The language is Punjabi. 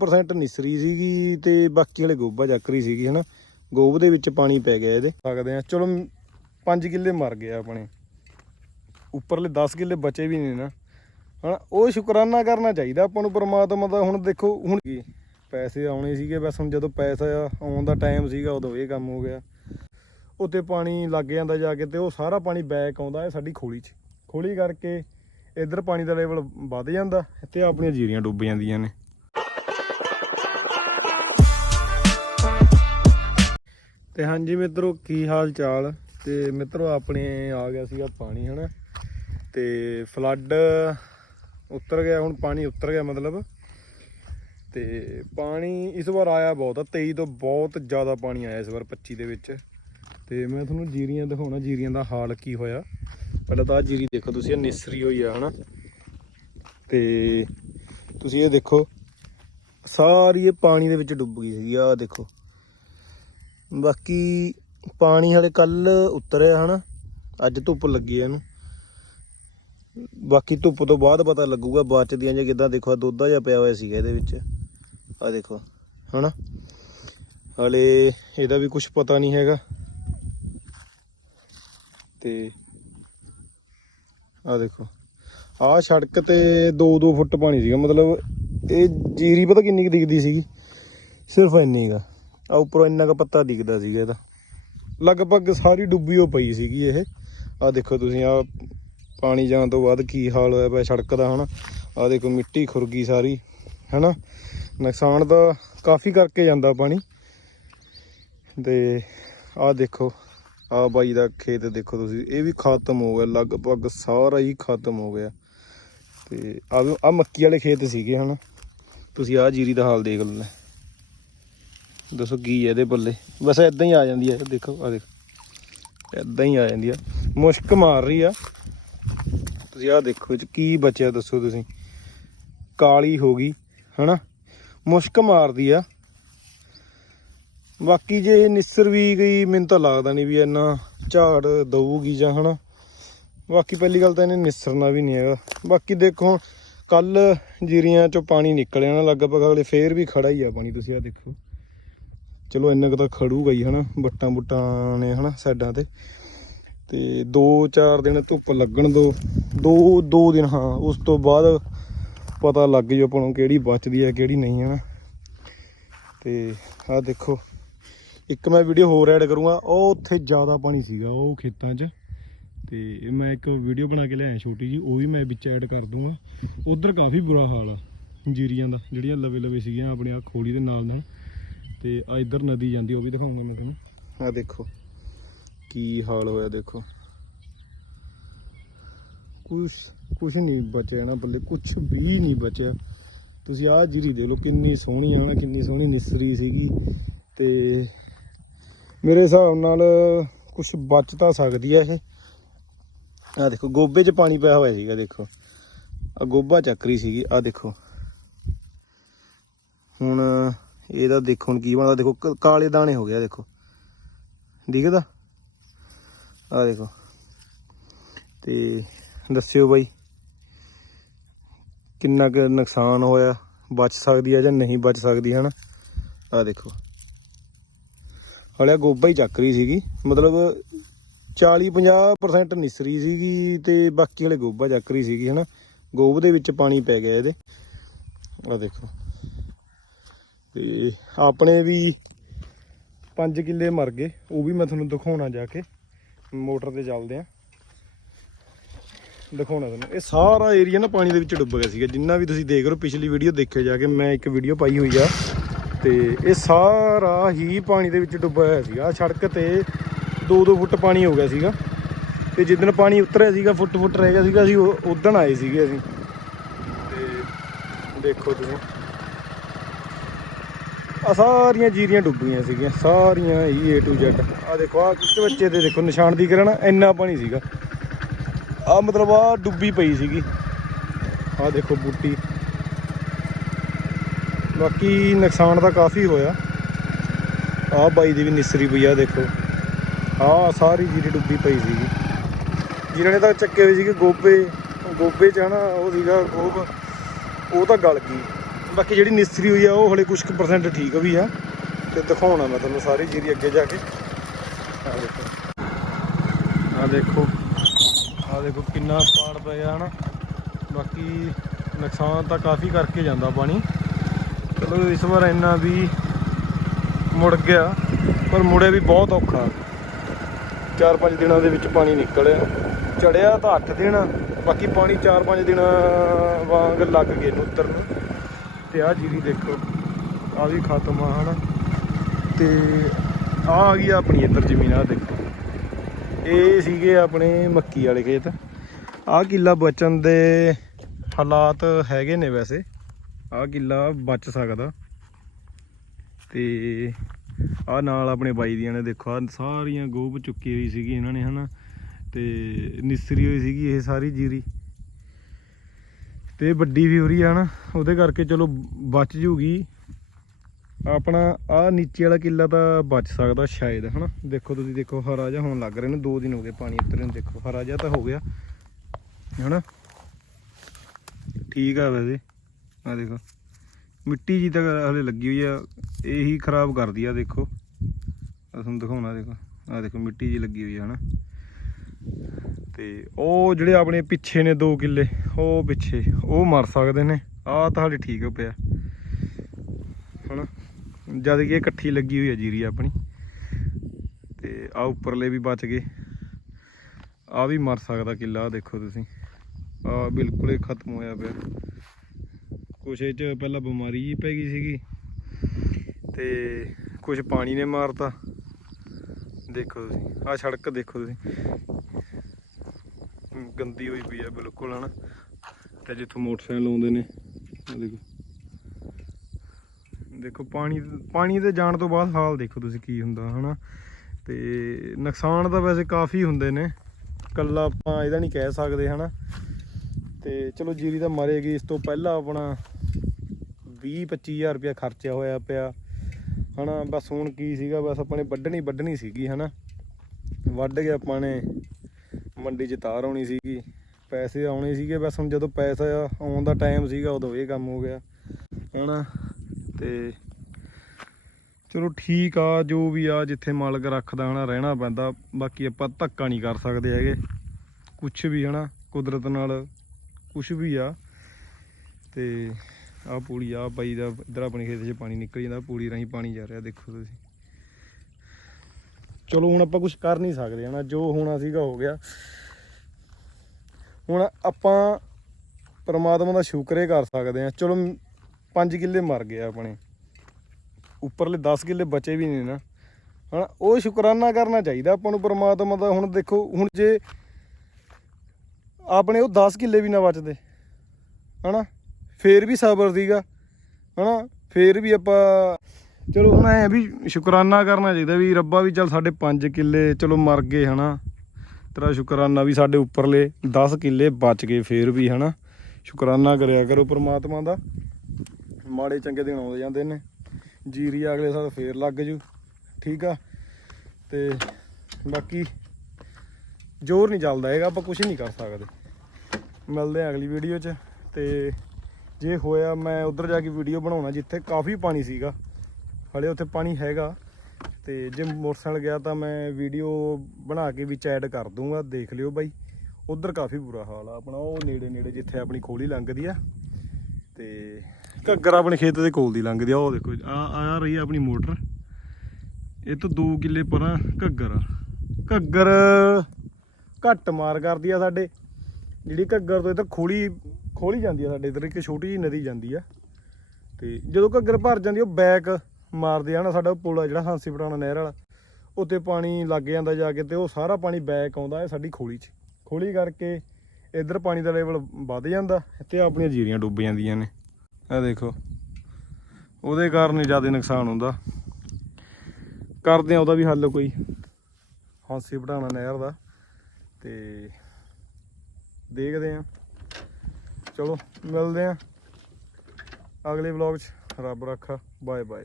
50% ਨਿਸਰੀ ਸੀਗੀ ਤੇ ਬਾਕੀ ਵਾਲੇ ਗੋਬਾ ਚੱਕਰੀ ਸੀਗੀ, ਹਨਾ? ਗੋਬ ਦੇ ਵਿੱਚ ਪਾਣੀ ਪੈ ਗਿਆ ਇਹਦੇ। ਸਕਦੇ ਆ ਚਲੋ 5 ਕਿੱਲੇ ਮਰ ਗਏ ਆਪਣੇ। ਉੱਪਰਲੇ 10 ਕਿੱਲੇ ਬਚੇ ਵੀ ਨੇ ਨਾ। ਹਨਾ, ਉਹ ਸ਼ੁਕਰਾਨਾ ਕਰਨਾ ਚਾਹੀਦਾ ਆਪਾਂ ਨੂੰ ਪਰਮਾਤਮਾ ਦਾ। ਹੁਣ ਦੇਖੋ, ਹੁਣ ਕੀ ਪੈਸੇ ਆਉਣੇ ਸੀਗੇ, ਬਸ ਹੁਣ ਜਦੋਂ ਪੈਸਾ ਆਉਣ ਦਾ ਟਾਈਮ ਸੀਗਾ, ਉਦੋਂ ਇਹ ਕੰਮ ਹੋ ਗਿਆ। ਉੱਤੇ ਪਾਣੀ ਲੱਗ ਜਾਂਦਾ ਜਾ ਕੇ ਤੇ ਉਹ ਸਾਰਾ ਪਾਣੀ ਬੈਕ ਆਉਂਦਾ ਹੈ ਸਾਡੀ ਖੋਲੀ 'ਚ। ਖੋਲੀ ਕਰਕੇ ਇੱਧਰ ਪਾਣੀ ਦਾ ਲੈਵਲ ਵੱਧ ਜਾਂਦਾ ਤੇ ਆਪਣੀਆਂ ਜੀਰੀਆਂ ਡੁੱਬ ਜਾਂਦੀਆਂ ਨੇ। ਤੇ ਹਾਂਜੀ ਮਿੱਤਰੋ, ਕੀ ਹਾਲ ਚਾਲ ਤੇ ਮਿੱਤਰੋ, ਆਪਣੇ ਆ ਗਿਆ ਸੀਗਾ ਪਾਣੀ, ਹਨਾ? ਤੇ ਫਲੱਡ ਉਤਰ ਗਿਆ, ਹੁਣ ਪਾਣੀ ਉਤਰ ਗਿਆ ਮਤਲਬ। ਤੇ ਪਾਣੀ ਇਸ ਵਾਰ ਆਇਆ ਬਹੁਤ, ਆ 23 ਤੋਂ ਬਹੁਤ ਜ਼ਿਆਦਾ ਪਾਣੀ ਆਇਆ ਇਸ ਵਾਰ 25 ਦੇ ਵਿੱਚ। ਤੇ ਮੈਂ ਤੁਹਾਨੂੰ ਜੀਰੀਆਂ ਦਿਖਾਉਣਾ, ਜੀਰੀਆਂ ਦਾ ਹਾਲ ਕੀ ਹੋਇਆ। ਪਹਿਲਾਂ ਤਾਂ ਆਹ ਜੀਰੀ ਦੇਖੋ ਤੁਸੀਂ ਇਹ ਨਿਸਰੀ ਹੋਈ ਆ, ਹਨਾ? ਤੇ ਤੁਸੀਂ ਇਹ ਦੇਖੋ, ਸਾਰੀ ਇਹ ਪਾਣੀ ਦੇ ਵਿੱਚ ਡੁੱਬ ਗਈ ਸੀਗੀ, ਆਹ ਦੇਖੋ। ਬਾਕੀ ਪਾਣੀ ਹਲੇ ਕੱਲ ਉਤਰਿਆ ਹਨਾ, ਅੱਜ ਧੁੱਪ ਲੱਗੀ ਆ ਇਹਨੂੰ। ਬਾਕੀ ਧੁੱਪ ਤੋਂ ਬਾਅਦ ਪਤਾ ਲੱਗੂਗਾ ਬਚਦੀਆਂ ਜਾਂ ਕਿਦਾਂ ਦੇਖੋ, ਆਹ ਦੁੱਧਾ ਜਿਹਾ ਪਿਆ ਹੋਇਆ ਸੀਗਾ ਇਹਦੇ ਵਿੱਚ। ਆ ਦੇਖੋ, ਹਨਾ। ਹਲੇ ਇਹਦਾ ਵੀ ਕੁਝ ਪਤਾ ਨਹੀਂ ਹੈਗਾ। ਤੇ ਆ ਦੇਖੋ, ਆਹ ਸੜਕ ਤੇ 2-2 ਫੁੱਟ ਪਾਣੀ ਸੀਗਾ, ਮਤਲਬ ਇਹ ਜੀਰੀ ਪਤਾ ਕਿੰਨੀ ਕੁ ਦਿਖਦੀ ਸੀਗੀ? ਸਿਰਫ ਇੰਨੀ ਗਾ ਆ ਉੱਪਰੋਂ ਇੰਨਾ ਕੁ ਪੱਤਾ ਦਿਖਦਾ ਸੀਗਾ ਇਹਦਾ। ਲਗਭਗ ਸਾਰੀ ਡੁੱਬੀ ਹੋ ਪਈ ਸੀਗੀ ਇਹ। ਆ ਦੇਖੋ ਤੁਸੀਂ, ਆ ਪਾਣੀ ਜਾਣ ਤੋਂ ਬਾਅਦ ਕੀ ਹਾਲ ਹੋਇਆ ਪਿਆ ਸੜਕ ਦਾ, ਹਨਾ? ਆ ਦੇਖੋ ਮਿੱਟੀ ਖੁਰਗੀ ਸਾਰੀ, ਹਨਾ? ਨੁਕਸਾਨ ਤਾਂ ਕਾਫੀ ਕਰਕੇ ਜਾਂਦਾ ਪਾਣੀ। ਤੇ ਆ ਦੇਖੋ, ਆ ਬਾਈ ਦਾ ਖੇਤ ਦੇਖੋ ਤੁਸੀਂ, ਇਹ ਵੀ ਖਤਮ ਹੋ ਗਿਆ, ਲਗਭਗ ਸਾਰਾ ਹੀ ਖਤਮ ਹੋ ਗਿਆ। ਤੇ ਆ ਆ ਮੱਕੀ ਵਾਲੇ ਖੇਤ ਸੀਗੇ, ਹਨਾ? ਤੁਸੀਂ ਆ ਜੀਰੀ ਦਾ ਹਾਲ ਦੇਖ ਲਓ ਦੱਸੋ ਕੀ ਹੈ ਇਹਦੇ ਬੱਲੇ ਬਸ ਇਦਾਂ ਹੀ ਆ ਜਾਂਦੀ ਹੈ, ਦੇਖੋ ਆ ਦੇਖੋ। ਇਦਾਂ ਹੀ ਆ ਜਾਂਦੀ ਆ। ਮੁਸ਼ਕ ਮਾਰ ਰਹੀ ਆ। ਤੁਸੀਂ ਆ ਦੇਖੋ 'ਚ ਕੀ ਬਚਿਆ ਦੱਸੋ ਤੁਸੀਂ। ਕਾਲੀ ਹੋ ਗਈ, ਹਨਾ? ਮੁਸ਼ਕ ਮਾਰਦੀ ਆ। ਬਾਕੀ ਜੇ ਨਿਸਰ ਵੀ ਗਈ, ਮੈਨੂੰ ਤਾਂ ਲੱਗਦਾ ਨਹੀਂ ਵੀ ਇੰਨਾ ਝਾੜ ਦਊਗੀ ਜਾਂ, ਹਨਾ? ਬਾਕੀ ਪਹਿਲੀ ਗੱਲ ਤਾਂ ਇਹਨੇ ਨਿਸਰਨਾ ਵੀ ਨਹੀਂ ਹੈਗਾ। ਬਾਕੀ ਦੇਖੋ ਕੱਲ ਜੀਰੀਆਂ ਚੋਂ ਪਾਣੀ ਨਿਕਲਿਆ ਨਾ, ਲਗਭਗ ਅਗਲੇ ਫੇਰ ਵੀ ਖੜਾ ਹੀ ਆ ਪਾਣੀ, ਤੁਸੀਂ ਆ ਦੇਖੋ। ਚਲੋ ਇੰਨਾ ਕੁ ਤਾਂ ਖੜੂਗਾ ਹੀ, ਹਨਾ ਬੱਟਾਂ ਬੁੱਟਾਂ ਨੇ, ਹਨਾ, ਸਾਈਡਾਂ ਤੇ। ਤੇ 2-4 ਦਿਨ ਧੁੱਪ ਲੱਗਣ ਦੋ ਦੋ ਦੋ ਦਿਨ, ਹਾਂ, ਉਸ ਤੋਂ ਬਾਅਦ ਪਤਾ ਲੱਗ ਜੂ ਆਪਾਂ ਨੂੰ ਕਿਹੜੀ ਬਚਦੀ ਹੈ, ਕਿਹੜੀ ਨਹੀਂ, ਹਨਾ। ਤੇ ਆਹ ਦੇਖੋ, ਇੱਕ ਮੈਂ ਵੀਡੀਓ ਹੋਰ ਐਡ ਕਰੂੰਗਾ, ਉਹ ਉੱਥੇ ਜ਼ਿਆਦਾ ਪਾਣੀ ਸੀਗਾ, ਉਹ ਖੇਤਾਂ 'ਚ। ਤੇ ਮੈਂ ਇੱਕ ਵੀਡੀਓ ਬਣਾ ਕੇ ਲਿਆਇਆ ਛੋਟੀ ਜੀ ਉਹ ਵੀ ਮੈਂ ਵਿੱਚ ਐਡ ਕਰ ਦੂੰਗਾ। ਉਧਰ ਕਾਫੀ ਬੁਰਾ ਹਾਲ ਆ, ਜੀਰੀਆਂ ਦਾ, ਜਿਹੜੀਆਂ ਲਵੇ ਲਵੇ ਸੀਗੀਆਂ ਆਪਣੇ ਆ ਖੋਲੀ ਦੇ ਨਾਲ ਨਾਲ ਤੇ ਆ ਇੱਧਰ ਨਦੀ ਜਾਂਦੀ, ਉਹ ਵੀ ਦਿਖਾਉਂਗਾ ਮੈਂ ਤੁਹਾਨੂੰ। ਆ ਦੇਖੋ, ਕੀ ਹਾਲ ਹੋਇਆ ਦੇਖੋ। ਕੁਛ ਕੁਛ ਨਹੀਂ ਬਚਿਆ ਨਾ ਬੱਲੇ, ਕੁਛ ਵੀ ਨਹੀਂ ਬਚਿਆ। ਤੁਸੀਂ ਆਹ ਜੀਰੀ ਦੇਖ ਲਓ, ਕਿੰਨੀ ਸੋਹਣੀ ਆ ਨਾ, ਕਿੰਨੀ ਸੋਹਣੀ ਨਿਸਰੀ ਸੀਗੀ। ਤੇ ਮੇਰੇ ਹਿਸਾਬ ਨਾਲ ਕੁਛ ਬਚ ਤਾਂ ਸਕਦੀ ਆ ਇਹ। ਆ ਦੇਖੋ ਗੋਬੇ 'ਚ ਪਾਣੀ ਪਿਆ ਹੋਇਆ ਸੀਗਾ, ਦੇਖੋ। ਆ ਗੋਬਾ ਚੱਕਰੀ ਸੀਗੀ ਆ ਦੇਖੋ। ਹੁਣ ਇਹਦਾ ਦੇਖੋ ਹੁਣ ਕੀ ਬਣਦਾ, ਦੇਖੋ ਕ- ਕਾਲੇ ਦਾਣੇ ਹੋ ਗਿਆ ਦੇਖੋ। ਦਿਖਦਾ? ਆ ਦੇਖੋ। ਤੇ ਦੱਸਿਓ ਬਾਈ, ਕਿੰਨਾ ਕੁ ਨੁਕਸਾਨ ਹੋਇਆ? ਬਚ ਸਕਦੀ ਆ ਜਾਂ ਨਹੀਂ ਬਚ ਸਕਦੀ, ਹਨ? ਆ ਦੇਖੋ। ਹਲਿਆ ਗੋਬਾ ਹੀ ਚੱਕ ਰਹੀ ਸੀਗੀ, ਮਤਲਬ 40-50% ਨਿਸਰੀ ਸੀਗੀ ਤੇ ਬਾਕੀ ਵਾਲੇ ਗੋਬਾ ਚੱਕ ਰਹੀ ਸੀਗੀ, ਹਨਾ? ਗੋਬ ਦੇ ਵਿੱਚ ਪਾਣੀ ਪੈ ਗਿਆ ਇਹਦੇ। ਆ ਦੇਖੋ। ਤੇ ਆਪਣੇ ਵੀ 5 ਕਿੱਲੇ ਮਰ ਗਏ, ਉਹ ਵੀ ਮੈਂ ਤੁਹਾਨੂੰ ਦਿਖਾਉਣਾ ਜਾ ਕੇ। ਮੋਟਰ ਤੇ ਚੱਲਦੇ ਆ। ਦਿਖਾਉਣਾ ਤੁਹਾਨੂੰ। ਇਹ ਸਾਰਾ ਏਰੀਆ ਨਾ ਪਾਣੀ ਦੇ ਵਿੱਚ ਡੁੱਬ ਗਿਆ ਸੀਗਾ। ਜਿੰਨਾ ਵੀ ਤੁਸੀਂ ਦੇਖ ਰਹੇ ਹੋ, ਪਿਛਲੀ ਵੀਡੀਓ ਦੇਖਿਓ ਜਾ ਕੇ, ਮੈਂ ਇੱਕ ਵੀਡੀਓ ਪਾਈ ਹੋਈ ਆ। ਤੇ ਇਹ ਸਾਰਾ ਹੀ ਪਾਣੀ ਦੇ ਵਿੱਚ ਡੁੱਬਿਆ ਹੋਇਆ ਸੀਗਾ। ਸੜਕ ਤੇ 2-2 ਫੁੱਟ ਪਾਣੀ ਹੋ ਗਿਆ ਸੀਗਾ। ਤੇ ਜਿੱਦਣ ਪਾਣੀ ਉਤਰਿਆ ਸੀਗਾ ਫੁੱਟ ਫੁੱਟ ਰਹਿ ਗਿਆ ਸੀਗਾ, ਅਸੀਂ ਉਦਣ ਆਏ ਸੀਗੇ ਅਸੀਂ। ਤੇ ਦੇਖੋ ਤੁਸੀਂ। ਆ ਸਾਰੀਆਂ ਜੀਰੀਆਂ ਡੁੱਬੀਆਂ ਸੀਗੀਆਂ, ਸਾਰੀਆਂ ਹੀ A to Z ਆ ਦੇਖੋ ਆ ਕਿਤੇ ਬੱਚੇ ਤੇ ਦੇਖੋ, ਨਿਸ਼ਾਨ ਦੀ ਕਰਨਾ, ਇੰਨਾ ਪਾਣੀ ਸੀਗਾ। ਆ ਮਤਲਬ ਆ ਡੁੱਬੀ ਪਈ ਸੀਗੀ। ਆ ਦੇਖੋ ਬੂਟੀ। ਬਾਕੀ ਨੁਕਸਾਨ ਤਾਂ ਕਾਫੀ ਹੋਇਆ। ਆ ਬਾਈ ਦੀ ਵੀ ਨਿਸਰੀ ਪਈ ਆ, ਦੇਖੋ। ਆ ਸਾਰੀ ਜੀਰੀ ਡੁੱਬੀ ਪਈ ਸੀਗੀ। ਜਿਨ੍ਹਾਂ ਨੇ ਤਾਂ ਚੱਕੇ ਹੋਏ ਸੀਗੇ ਗੋਬੇ ਗੋਬੇ ਚ ਹਨਾ, ਉਹ ਸੀਗਾ ਗੋਬ ਉਹ ਤਾਂ ਗਲ ਗਈ। ਬਾਕੀ ਜਿਹੜੀ ਨਿਸਰੀ ਹੋਈ ਆ, ਉਹ ਹਲੇ ਕੁਝ ਕੁ ਪਰਸੈਂਟ ਠੀਕ ਵੀ ਆ। ਤੇ ਦਿਖਾਉਣਾ ਮੈਂ ਤੁਹਾਨੂੰ ਸਾਰੀ ਜੀਰੀ ਅੱਗੇ ਜਾ ਕੇ। ਆ ਦੇਖੋ। ਆ ਦੇਖੋ। ਆ ਦੇਖੋ ਕਿੰਨਾ ਪਾੜ ਪਿਆ ਹਨਾ ਬਾਕੀ ਨੁਕਸਾਨ ਤਾਂ ਕਾਫੀ ਕਰਕੇ ਜਾਂਦਾ ਪਾਣੀ। ਚਲੋ ਇਸ ਵਾਰ ਇੰਨਾ ਵੀ ਮੁੜ ਗਿਆ, ਪਰ ਮੁੜਿਆ ਵੀ ਬਹੁਤ ਔਖਾ। 4-5 ਦਿਨਾਂ ਦੇ ਵਿੱਚ ਪਾਣੀ ਨਿਕਲਿਆ। ਚੜਿਆ ਤਾਂ 8 ਦਿਨ, ਬਾਕੀ ਪਾਣੀ 4-5 ਦਿਨਾਂ ਵਾਂਗ ਲੱਗ ਗਏ ਨੂੰ ਉੱਤਰ ਨੂੰ। ਤੇ ਆਹ ਜੀਰੀ ਦੇਖੋ ਆ ਵੀ ਖਤਮ ਆ, ਹਨਾ? ਤੇ ਆ ਆ ਗਈ ਆਪਣੀ ਇੱਧਰ ਜ਼ਮੀਨ ਆ ਦੇਖੋ। ਇਹ ਸੀਗੇ ਆਪਣੇ ਮੱਕੀ ਵਾਲੇ ਖੇਤ। ਆਹ ਕਿੱਲਾ ਬਚਣ ਦੇ ਹਾਲਾਤ ਹੈਗੇ ਨੇ ਵੈਸੇ। ਆਹ ਕਿੱਲਾ ਬਚ ਸਕਦਾ। ਤੇ ਆ ਨਾਲ ਆਪਣੇ ਬਾਈ ਦੀਆਂ ਨੇ ਦੇਖੋ, ਆਹ ਸਾਰੀਆਂ ਗੋਭ ਚੁੱਕੀ ਹੋਈ ਸੀਗੀ ਇਹਨਾਂ ਨੇ, ਹਨਾ? ਤੇ ਨਿਸਰੀ ਹੋਈ ਸੀਗੀ ਇਹ ਸਾਰੀ ਜੀਰੀ। ਤੇ ਵੱਡੀ ਵੀ ਹੋ ਰਹੀ ਆ ਨਾ, ਉਹਦੇ ਕਰਕੇ ਚਲੋ ਬਚ ਜੂਗੀ। ਆਪਣਾ ਆ ਨੀਚੇ ਵਾਲਾ ਕਿੱਲਾ ਤਾਂ ਬਚ ਸਕਦਾ ਸ਼ਾਇਦ, ਹਨਾ? ਦੇਖੋ ਤੁਸੀਂ, ਦੇਖੋ, ਹਰਾ ਜਿਹਾ ਹੋਣ ਲੱਗ ਰਿਹਾ ਨੇ 2 ਦਿਨ ਹੋ ਗਏ ਪਾਣੀ ਉਤਰੇ ਨੂੰ, ਦੇਖੋ, ਹਰਾ ਜਿਹਾ ਤਾਂ ਹੋ ਗਿਆ, ਹਨਾ? ਠੀਕ ਆ ਵੈਸੇ ਆ ਦੇਖੋ। ਮਿੱਟੀ ਜੀ ਤਾਂ ਹਲੇ ਲੱਗੀ ਹੋਈ ਆ, ਇਹੀ ਖਰਾਬ ਕਰਦੀ ਆ, ਦੇਖੋ। ਤੁਹਾਨੂੰ ਦਿਖਾਉਣਾ, ਦੇਖੋ। ਆ ਦੇਖੋ, ਮਿੱਟੀ ਜੀ ਲੱਗੀ ਹੋਈ ਆ, ਹਨਾ? ਤੇ ਉਹ ਜਿਹੜੇ ਆਪਣੇ ਪਿੱਛੇ ਨੇ 2 ਕਿੱਲੇ, ਉਹ ਪਿੱਛੇ, ਉਹ ਮਰ ਸਕਦੇ ਨੇ। ਆ ਤਾਂ ਹਲੇ ਠੀਕ ਪਿਆ। ਹਨਾ? ਜਦ ਕਿ ਇਕੱਠੀ ਲੱਗੀ ਹੋਈ ਹੈ ਜੀਰੀ ਆਪਣੀ। ਤੇ ਆ ਉੱਪਰਲੇ ਵੀ ਬਚ ਗਏ। ਆ ਵੀ ਮਰ ਸਕਦਾ ਕਿੱਲਾ ਦੇਖੋ ਤੁਸੀਂ। ਆ ਬਿਲਕੁਲ ਹੀ ਖਤਮ ਹੋਇਆ ਪਿਆ। ਕੁਛ ਇਹ ਚ ਪਹਿਲਾਂ ਬਿਮਾਰੀ ਜੀ ਪੈ ਗਈ ਸੀਗੀ। ਤੇ ਕੁਛ ਪਾਣੀ ਨੇ ਮਾਰਤਾ। ਦੇਖੋ ਤੁਸੀਂ। ਆ ਸੜਕ ਦੇਖੋ ਤੁਸੀਂ। ਗੰਦੀ ਹੋਈ ਪਈ ਆ ਬਿਲਕੁਲ ਹਨਾ। ਤੇ ਜਿੱਥੋਂ ਮੋਟਰਸਾਈਕਲ ਆਉਂਦੇ ਨੇ ਦੇਖੋ। ਦੇਖੋ ਪਾਣੀ ਪਾਣੀ ਦੇ ਜਾਣ ਤੋਂ ਬਾਅਦ ਹਾਲ ਦੇਖੋ ਤੁਸੀਂ ਕੀ ਹੁੰਦਾ ਹਨਾ। ਤੇ ਨੁਕਸਾਨ ਤਾਂ ਵੈਸੇ ਕਾਫੀ ਹੁੰਦੇ ਨੇ। ਕੱਲਾ ਆਪਾਂ ਇਹਦਾ ਨਹੀਂ ਕਹਿ ਸਕਦੇ ਹਨਾ। ਤੇ ਚਲੋ ਜੀਰੀ ਤਾਂ ਮਰੇਗੀ। ਇਸ ਤੋਂ ਪਹਿਲਾਂ ਆਪਣਾ 20 25000 ਰੁਪਇਆ ਖਰਚਿਆ ਹੋਇਆ ਪਿਆ ਹਨਾ। ਬਸ ਹੁਣ ਕੀ ਸੀਗਾ ਬਸ ਆਪਾਂ ਨੇ ਵੱਢਣੀ ਵੱਢਣੀ ਸੀਗੀ ਹਨਾ। ਵੱਢ ਕੇ ਆਪਾਂ ਨੇ। ਮੰਡੀ 'ਚ ਤਾਰ ਆਉਣੀ ਸੀਗੀ, ਪੈਸੇ ਆਉਣੇ ਸੀਗੇ, ਬਸ ਹੁਣ ਜਦੋਂ ਪੈਸਾ ਆਉਣ ਦਾ ਟਾਈਮ ਸੀਗਾ ਉਦੋਂ ਇਹ ਕੰਮ ਹੋ ਗਿਆ, ਹਨਾ? ਤੇ ਚਲੋ ਠੀਕ ਆ, ਜੋ ਵੀ ਆ, ਜਿੱਥੇ ਮਾਲਕ ਰੱਖਦਾ, ਹਨਾ, ਰਹਿਣਾ ਪੈਂਦਾ, ਬਾਕੀ ਆਪਾਂ ਧੱਕਾ ਨਹੀਂ ਕਰ ਸਕਦੇ ਹੈਗੇ। ਕੁਝ ਵੀ, ਹਨਾ, ਕੁਦਰਤ ਨਾਲ ਕੁਝ ਵੀ ਆ। ਤੇ ਆ ਪੂੜੀ ਆ ਬਾਈ ਦਾ, ਇਧਰ ਆਪਣੇ ਖੇਤ 'ਚ ਪਾਣੀ ਨਿਕਲ ਜਾਂਦਾ ਪੂੜੀ ਰਾਹੀਂ ਪਾਣੀ ਜਾ ਰਿਹਾ, ਦੇਖੋ ਤੁਸੀਂ। ਚਲੋ ਹੁਣ ਆਪਾਂ ਕੁਝ ਕਰ ਨਹੀਂ ਸਕਦੇ ਹਨਾ, ਜੋ ਹੋਣਾ ਸੀਗਾ ਹੋ ਗਿਆ। ਹੁਣ ਆਪਾਂ ਪਰਮਾਤਮਾ ਦਾ ਸ਼ੁਕਰ ਕਰ ਸਕਦੇ ਆ ਚਲੋ 5 ਕਿੱਲੇ ਮਰ ਗਏ ਆਪਣੇ। ਉੱਪਰਲੇ 10 ਕਿੱਲੇ ਬਚੇ ਵੀ ਨੇ ਨਾ। ਹਨਾ, ਉਹ ਸ਼ੁਕਰਾਨਾ ਕਰਨਾ ਚਾਹੀਦਾ ਆਪਾਂ ਨੂੰ ਪਰਮਾਤਮਾ ਦਾ। ਹੁਣ ਦੇਖੋ, ਹੁਣ ਜੇ ਆਪਣੇ ਉਹ 10 ਕਿੱਲੇ ਵੀ ਨਾ ਬਚਦੇ, ਹਨਾ, ਫੇਰ ਵੀ ਸਬਰ ਸੀਗਾ, ਹਨਾ, ਫੇਰ ਵੀ ਆਪਾਂ ਚਲੋ ਹੁਣ ਐ ਵੀ ਸ਼ੁਕਰਾਨਾ ਕਰਨਾ ਚਾਹੀਦਾ ਵੀ ਰੱਬਾ ਵੀ ਚੱਲ ਸਾਡੇ 5 ਕਿੱਲੇ ਚਲੋ ਮਰ ਗਏ, ਹਨਾ। ਤੇਰਾ ਸ਼ੁਕਰਾਨਾ ਵੀ ਸਾਡੇ ਉੱਪਰਲੇ 10 ਕਿੱਲੇ ਬਚ ਗਏ ਫੇਰ ਵੀ, ਹਨਾ। ਸ਼ੁਕਰਾਨਾ ਕਰਿਆ ਕਰੋ ਪ੍ਰਮਾਤਮਾ ਦਾ। ਮਾੜੇ ਚੰਗੇ ਦਿਨ ਆਉਂਦੇ ਜਾਂਦੇ ਨੇ। ਜੀਰੀ ਅਗਲੇ ਸਾਲ ਫੇਰ ਲੱਗ ਜੂ, ਠੀਕ ਆ। ਤੇ ਬਾਕੀ ਜ਼ੋਰ ਨਹੀਂ ਚੱਲਦਾ ਹੈਗਾ, ਆਪਾਂ ਕੁਝ ਨਹੀਂ ਕਰ ਸਕਦੇ। ਮਿਲਦੇ ਆ ਅਗਲੀ ਵੀਡੀਓ 'ਚ। ਤੇ ਜੇ ਹੋਇਆ ਮੈਂ ਉਧਰ ਜਾ ਕੇ ਵੀਡੀਓ ਬਣਾਉਣਾ, ਜਿੱਥੇ ਕਾਫੀ ਪਾਣੀ ਸੀਗਾ। ਹਲੇ ਉੱਥੇ ਪਾਣੀ ਹੈਗਾ ਤੇ ਜੇ ਮੋਟਰਸਾਈਕਲ ਗਿਆ ਤਾਂ ਮੈਂ ਵੀਡੀਓ ਬਣਾ ਕੇ ਵਿੱਚ ਐਡ ਕਰ ਦੂੰਗਾ, ਦੇਖ ਲਿਓ ਬਾਈ। ਉਧਰ ਕਾਫੀ ਬੁਰਾ ਹਾਲ ਆ ਆਪਣਾ, ਉਹ ਨੇੜੇ ਨੇੜੇ ਜਿੱਥੇ ਆਪਣੀ ਖੋਲੀ ਲੰਘਦੀ ਆ। ਤੇ ਘੱਗਰ ਆਪਣੇ ਖੇਤ ਦੇ ਕੋਲ ਦੀ ਲੰਘਦੀ ਆ, ਉਹ ਦੇਖੋ ਆ ਆ ਰਹੀ ਆ ਆਪਣੀ ਮੋਟਰ। ਇਹ ਤੋਂ 2 ਕਿੱਲੇ ਪਰਾਂ ਘੱਗਰ ਆ। ਘੱਗਰ ਘੱਟ ਮਾਰ ਕਰਦੀ ਆ ਸਾਡੇ। ਜਿਹੜੀ ਘੱਗਰ ਤੋਂ ਇੱਧਰ ਖੋਲੀ ਖੋਲੀ ਜਾਂਦੀ ਆ ਸਾਡੇ, ਇੱਧਰ ਇੱਕ ਛੋਟੀ ਜਿਹੀ ਨਦੀ ਜਾਂਦੀ ਆ। ਤੇ ਜਦੋਂ ਘੱਗਰ ਭਰ ਜਾਂਦੀ ਉਹ ਬੈਕ ਮਾਰਦੇ ਆ ਨਾ ਸਾਡਾ ਪੁਲ ਆ ਜਿਹੜਾ ਹਾਂਸੀ ਪਟਾਣਾ ਨਹਿਰ ਵਾਲਾ ਉੱਤੇ ਪਾਣੀ ਲੱਗ ਜਾਂਦਾ ਜਾ ਕੇ ਤੇ ਉਹ ਸਾਰਾ ਪਾਣੀ ਬੈਕ ਆਉਂਦਾ ਹੈ ਸਾਡੀ ਖੋਲੀ 'ਚ। ਖੋਲੀ ਕਰਕੇ ਇੱਧਰ ਪਾਣੀ ਦਾ ਲੈਵਲ ਵੱਧ ਜਾਂਦਾ ਤੇ ਆਪਣੀਆਂ ਜੀਰੀਆਂ ਡੁੱਬ ਜਾਂਦੀਆਂ ਨੇ। ਇਹ ਦੇਖੋ, ਉਹਦੇ ਕਾਰਨ ਜ਼ਿਆਦਾ ਨੁਕਸਾਨ ਹੁੰਦਾ। ਕਰਦੇ ਆ ਉਹਦਾ ਵੀ ਹੱਲ ਕੋਈ, ਹਾਂਸੀ ਪਟਾਣਾ ਨਹਿਰ ਦਾ। ਤੇ ਦੇਖਦੇ ਆ। ਚਲੋ, ਮਿਲਦੇ ਆ। ਅਗਲੇ ਵਲੌਗ 'ਚ। ਰੱਬ ਰੱਖਾ ਬਾਏ ਬਾਏ